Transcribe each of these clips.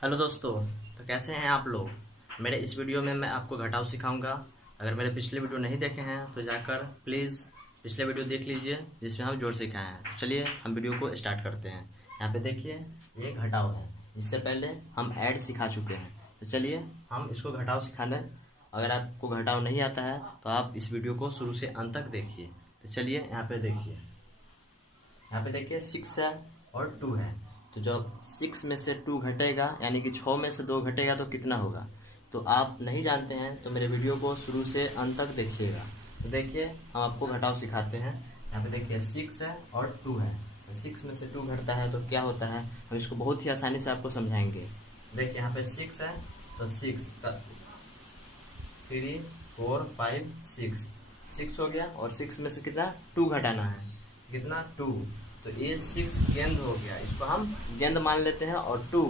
Hello दोस्तों। तो कैसे हैं आप लोग। मेरे इस वीडियो में मैं आपको घटाव सिखाऊंगा। अगर मेरे पिछले वीडियो नहीं देखे हैं तो जाकर प्लीज़ पिछले वीडियो देख लीजिए जिसमें हम जोड़ सिखाए हैं। तो चलिए हम वीडियो को स्टार्ट करते हैं। यहाँ पे देखिए ये घटाव है। इससे पहले हम ऐड सिखा चुके हैं। तो चलिए हम इसको घटाव सिखाने। अगर आपको घटाव नहीं आता है तो आप इस वीडियो को शुरू से अंत तक देखिए। तो चलिए यहाँ पे देखिए 6 है और 2 है। तो जब 6 में से 2 घटेगा यानी कि 6 में से 2 घटेगा तो कितना होगा। तो आप नहीं जानते हैं तो मेरे वीडियो को शुरू से अंत तक देखिएगा। तो देखिए हम आपको घटाव सिखाते हैं। यहाँ पे देखिए 6 है और 2 है। तो 6 में से 2 घटता है तो क्या होता है, हम इसको बहुत ही आसानी से आपको समझाएंगे। देखिए यहाँ पे 6 है तो 6 3 4 5 6 हो गया और 6 में से कितना 2 घटाना है, कितना 2। तो ये 6 गेंद हो गया, इसको हम गेंद मान लेते हैं और 2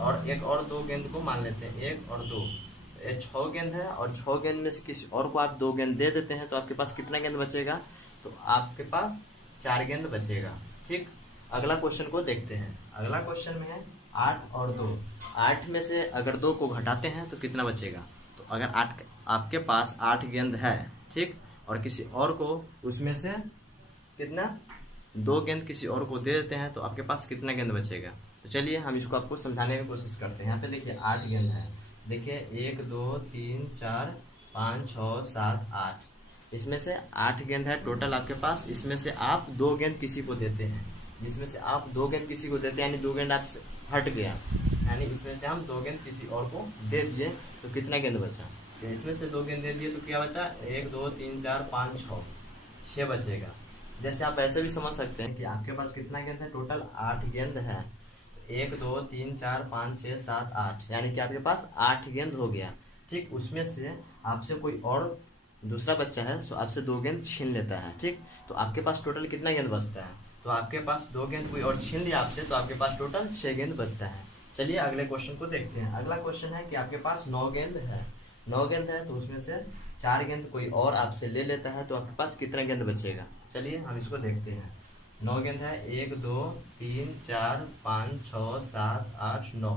और एक और 2 गेंद को मान लेते हैं, 1 और 2। ये 6 गेंद है और 6 गेंद में से किसी और को आप 2 गेंद दे देते हैं तो आपके पास कितना गेंद बचेगा। तो आपके पास 4 गेंद बचेगा। ठीक, अगला क्वेश्चन को देखते हैं। अगला क्वेश्चन में है 8 और 2। 8 में से अगर 2 को घटाते हैं तो कितना बचेगा। तो अगर 8 आपके पास 8 गेंद है, ठीक, और किसी और को उसमें से कितना 2 गेंद किसी और को दे देते हैं तो आपके पास कितना गेंद बचेगा। तो चलिए हम इसको आपको समझाने की कोशिश करते हैं। यहाँ पे देखिए 8 गेंद है। देखिए 1 2 3 4 5 6 7 8। इसमें से 8 गेंद है टोटल आपके पास। इसमें से आप 2 गेंद किसी को देते हैं, जिसमें से आप 2 गेंद किसी को देते हैं यानी 2 गेंद आपसे हट गया, यानी इसमें से हम 2 गेंद किसी और को दे दिए तो कितना गेंद बचा। तो इसमें से 2 गेंद दे दिए तो क्या बचा, 1 2 3 4 5 6 बचेगा। जैसे आप ऐसे भी समझ सकते हैं कि आपके पास कितना गेंद है, टोटल 8 गेंद है। 1 2 3 4 5 6 7 8, यानी कि आपके पास 8 गेंद हो गया। ठीक, उसमें से आपसे कोई और दूसरा बच्चा है तो आपसे 2 गेंद छीन लेता है। ठीक, तो आपके पास टोटल कितना गेंद बचता है। तो आपके पास 2 गेंद कोई और छीन लिया आपसे तो आपके पास टोटल 6 गेंद बचता है। चलिए अगले क्वेश्चन को देखते हैं। अगला क्वेश्चन है कि आपके पास 9 गेंद है। 9 गेंद है तो उसमें से 4 गेंद कोई और आपसे ले लेता है तो आपके पास कितना गेंद बचेगा। चलिए हम इसको देखते हैं। 9 गेंद है, 1 2 3 4 5 6 7 8 9।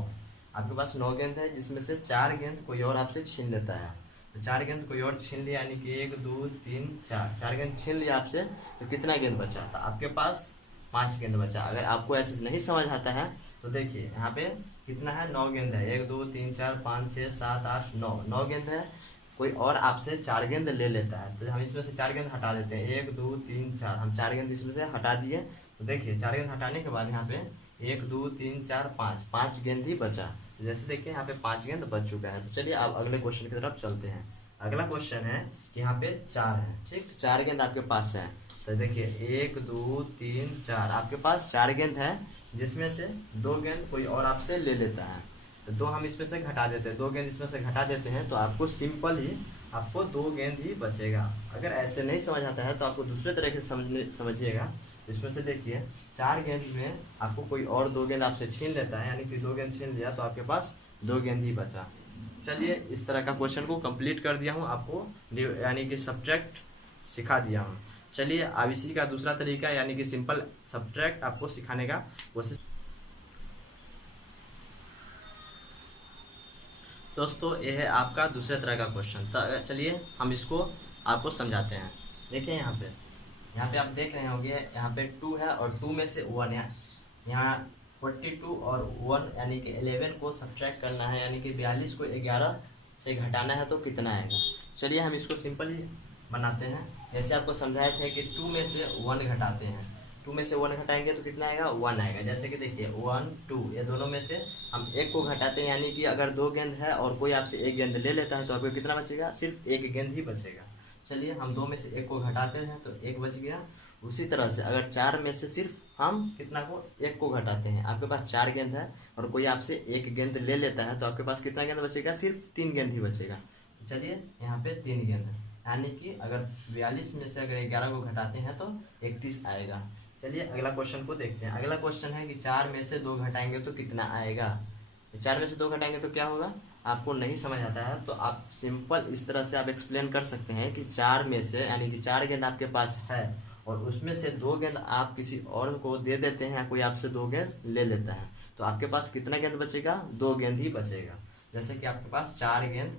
आपके पास 9 गेंद है जिसमें से 4 गेंद कोई और आपसे छीन लेता है। तो 4 गेंद कोई और छीन लिया यानी कि 1 2 3 4 गेंद छीन लिया आपसे तो कितना गेंद बचा। तो आपके पास 5 गेंद बचा। अगर आपको ऐसे नहीं समझ आता है तो देखिए यहाँ पे कितना है, 9 गेंद है, 1 2 3 4 5 6 7 8 9 गेंद है। कोई और आपसे 4 गेंद ले लेता है तो हम इसमें से 4 गेंद हटा देते हैं, 1 2 3 4। हम 4 गेंद इसमें से हटा दिए। तो देखिए 4 गेंद हटाने के बाद यहाँ पे 1 2 3 4 5 गेंद ही बचा। तो जैसे देखिए यहाँ पे 5 गेंद बच चुका है। तो चलिए अब अगले क्वेश्चन की तरफ चलते हैं। अगला क्वेश्चन है कि यहाँ पे 4 है। ठीक, 4 गेंद आपके पास है। तो देखिए 1 2 3 4, आपके पास 4 गेंद है जिसमें से 2 गेंद कोई और आपसे ले लेता है। तो 2 हम इसमें से घटा देते हैं, 2 गेंद इसमें से घटा देते हैं तो आपको सिंपल ही आपको 2 गेंद ही बचेगा। अगर ऐसे नहीं समझ आता है तो आपको दूसरे तरह से समझिएगा। इसमें से देखिए 4 गेंद में आपको कोई और 2 गेंद आपसे छीन लेता है, यानी कि 2 गेंद छीन लिया तो आपके पास 2 गेंद ही बचा। चलिए इस तरह का क्वेश्चन को कंप्लीट कर दिया हूँ आपको, यानी कि सब्ट्रैक्ट सिखा दिया हूँ। चलिए अब इसी का दूसरा तरीका यानी कि सिंपल सब्ट्रैक्ट आपको सिखाने का कोशिश। दोस्तों ये है आपका दूसरे तरह का क्वेश्चन। तो चलिए हम इसको आपको समझाते हैं। देखिए यहाँ पे आप देख रहे होंगे, यहाँ पे 2 है और 2 में से 1 है। यहाँ 42 और 1 यानी कि 11 को सब्ट्रैक्ट करना है, यानी कि 42 को 11 से घटाना है तो कितना आएगा। चलिए हम इसको सिंपल ही बनाते हैं। जैसे आपको समझाए थे कि 2 में से 1 घटाते हैं, 2 में से 1 घटाएंगे तो कितना आएगा, 1 आएगा। जैसे कि देखिए 1 2, ये दोनों में से हम 1 को घटाते हैं, यानी कि अगर 2 गेंद है और कोई आपसे 1 गेंद ले लेता है तो आपको कितना बचेगा, सिर्फ 1 गेंद ही बचेगा। चलिए हम 2 में से 1 को घटाते हैं तो 1 बच गया। उसी तरह से अगर 4 में से सिर्फ हम कितना को 1 को घटाते हैं, आपके पास 4 गेंद है और कोई आपसे 1 गेंद ले लेता है तो आपके पास कितना गेंद बचेगा, सिर्फ 3 गेंद ही बचेगा। चलिए यहाँ पे 3 गेंद है, यानी कि अगर 42 में से अगर 11 को घटाते हैं तो 31 आएगा। चलिए अगला क्वेश्चन को देखते हैं। अगला क्वेश्चन है कि 4 में से 2 घटाएंगे तो कितना आएगा। 4 में से 2 घटाएंगे तो क्या होगा, आपको नहीं समझ आता है तो आप सिंपल इस तरह से आप एक्सप्लेन कर सकते हैं कि 4 में से यानी कि 4 गेंद आपके पास है और उसमें से 2 गेंद आप किसी और को दे देते हैं, कोई आपसे 2 गेंद ले लेता है तो आपके पास कितना गेंद बचेगा, 2 गेंद ही बचेगा। जैसे कि आपके पास 4 गेंद,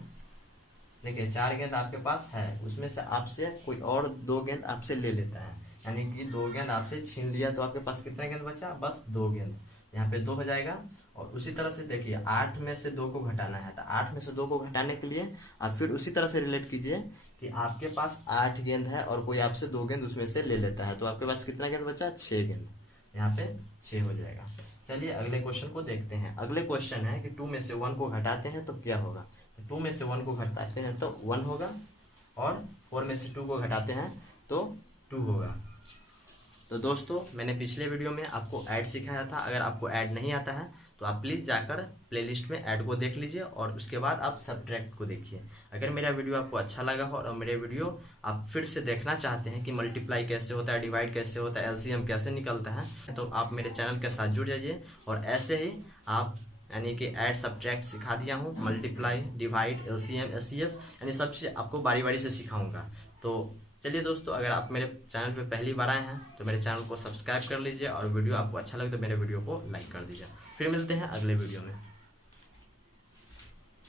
देखिए 4 गेंद आपके पास है, उसमें से आपसे कोई और 2 गेंद आपसे ले लेता है, यानी कि 2 गेंद आपसे छीन लिया, तो आपके पास कितना गेंद बचा, बस 2 गेंद। यहाँ पे 2 हो जाएगा। और उसी तरह से देखिए 8 में से 2 को घटाना है, तो 8 में से 2 को घटाने के लिए आप फिर उसी तरह से रिलेट कीजिए कि आपके पास 8 गेंद है और कोई आपसे 2 गेंद उसमें से ले लेता है, तो आपके पास कितना गेंद बचा, 6 गेंद। यहाँ पे 6 हो जाएगा। चलिए अगले क्वेश्चन को देखते हैं। अगले क्वेश्चन है कि 2 में से 1 को घटाते हैं तो क्या होगा। तो 2 में से 1 को घटाते हैं तो 1 होगा, और 4 में से 2 को घटाते हैं तो 2 होगा। तो दोस्तों मैंने पिछले वीडियो में आपको ऐड सिखाया था, अगर आपको ऐड नहीं आता है तो आप प्लीज़ जाकर प्लेलिस्ट में ऐड को देख लीजिए और उसके बाद आप सब्ट्रैक्ट को देखिए। अगर मेरा वीडियो आपको अच्छा लगा हो और मेरे वीडियो आप फिर से देखना चाहते हैं कि मल्टीप्लाई कैसे होता है, डिवाइड कैसे होता है, एलसीएम कैसे निकलता है, तो आप मेरे चैनल के साथ जुड़ जाइए। और ऐसे ही आप यानी कि ऐड सब्ट्रैक्ट सिखा दिया हूँ, मल्टीप्लाई, डिवाइड, एलसीएम, एचसीएफ, यानी सब चीज़ आपको बारी बारी से सिखाऊंगा। तो चलिए दोस्तों, अगर आप मेरे चैनल पे पहली बार आए हैं तो मेरे चैनल को सब्सक्राइब कर लीजिए, और वीडियो आपको अच्छा लगे तो मेरे वीडियो को लाइक कर दीजिए। फिर मिलते हैं अगले वीडियो में।